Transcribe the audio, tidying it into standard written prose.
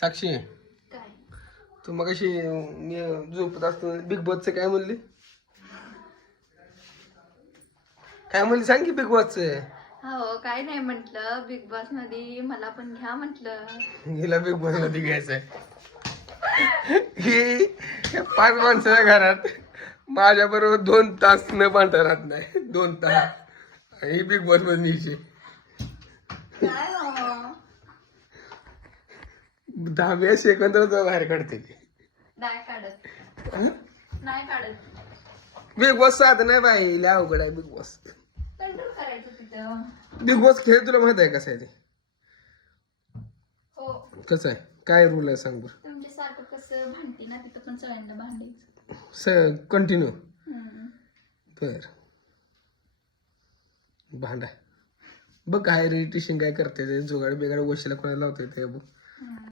साक्षी काय तू मग अशी झोपत असतो बिग बॉसचं काय म्हणली सांग की बिग बॉसचं हो काय नाही म्हटलं बिग बॉस मध्ये मला पण घ्या म्हटलं. हिला बिग बॉस मध्ये घ्यायचंय ही 5 माणसाच्या घरात माझ्या बरोबर 2 तास न भांडता राहत नाही 2 तास ही बिग बॉस मध्ये न्यायची काय हो 10व्या सेकंदात बाहेर काढते ती नाही काढत हं? नाही काढत. बिग बॉस साधं नाही बाई लय अवघड आहे बिग बॉस कंट्रोल करायचं तिथं. बिग बॉस खेळ तुला माहित आहे कसं आहे ते हो कसं आहे काय रूल आहे सांग बरं तुमच्या सारखं कसं भांडते ना तिथं पण सगळ्यांना भांडायचं. कंटिन्यू हम्म. बर भांडा बघ काय रिलेटेशन काय करते ते जुगाड बिगाड गोष्टीला कोणाला लावते ते बघ